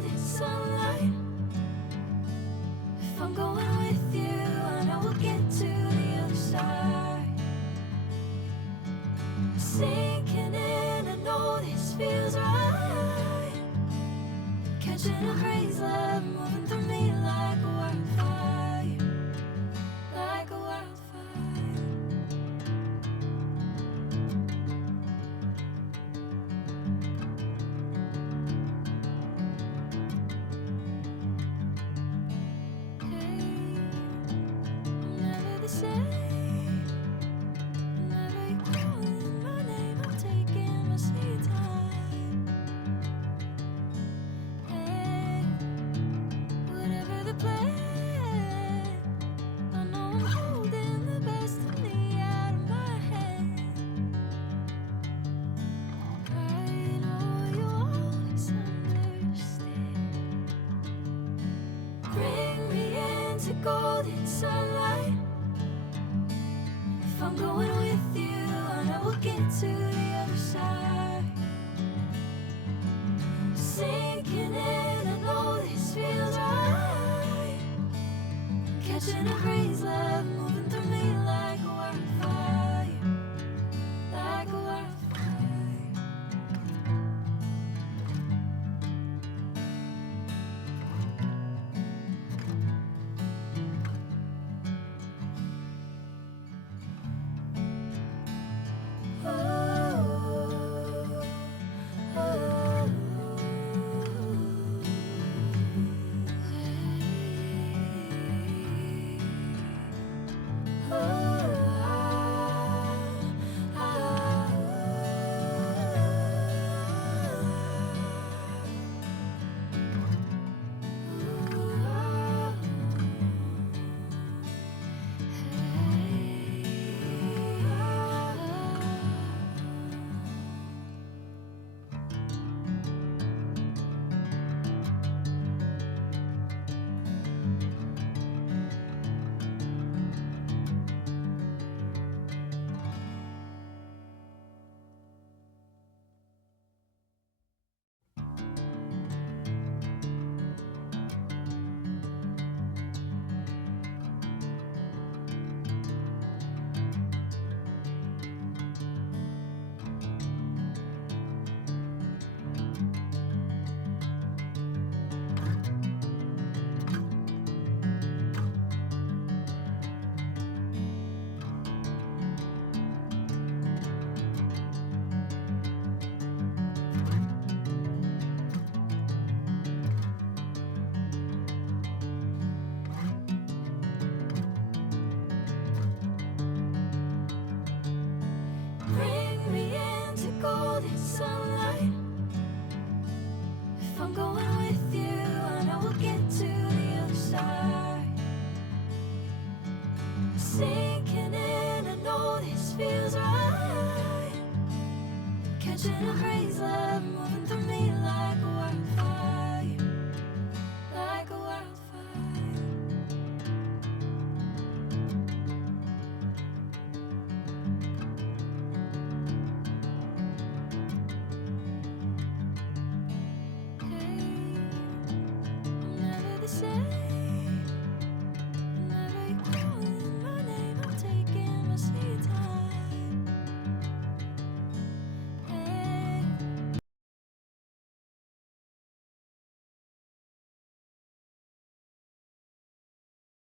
golden sunlight. If I'm going with you, I know we'll get to the other side. Sinking in, I know this feels right. Catching a crazy love moving through me like a wildfire, like a wildfire. Never the same. Whenever you're calling my name, I'm taking my sweet time. Hey, whatever the plan, I know I'm holding the best of me out of my hand. I know you'll always understand. Bring me into golden sunlight. If I'm going with you, I know we'll get to the other side. Sinking in, I know this feels right. Catching a crazy love moving through me like a wildfire, like a wildfire. Bring me into golden sunlight. If I'm going with you, I know we'll get to the other side. Sinking in, I know this feels right. Catching a crazy love moving through me like